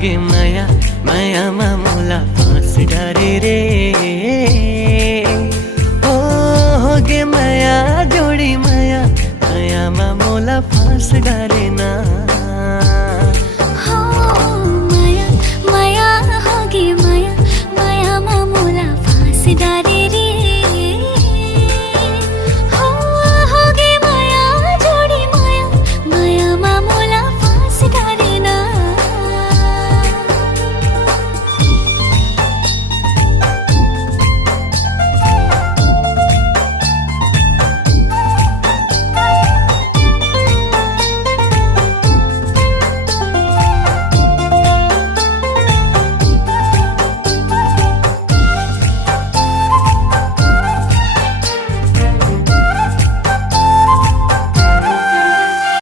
गे माया मायामा मोला फाँस डारे रे। हो गे माया जोडी माया मायामा मोला फाँस डारे।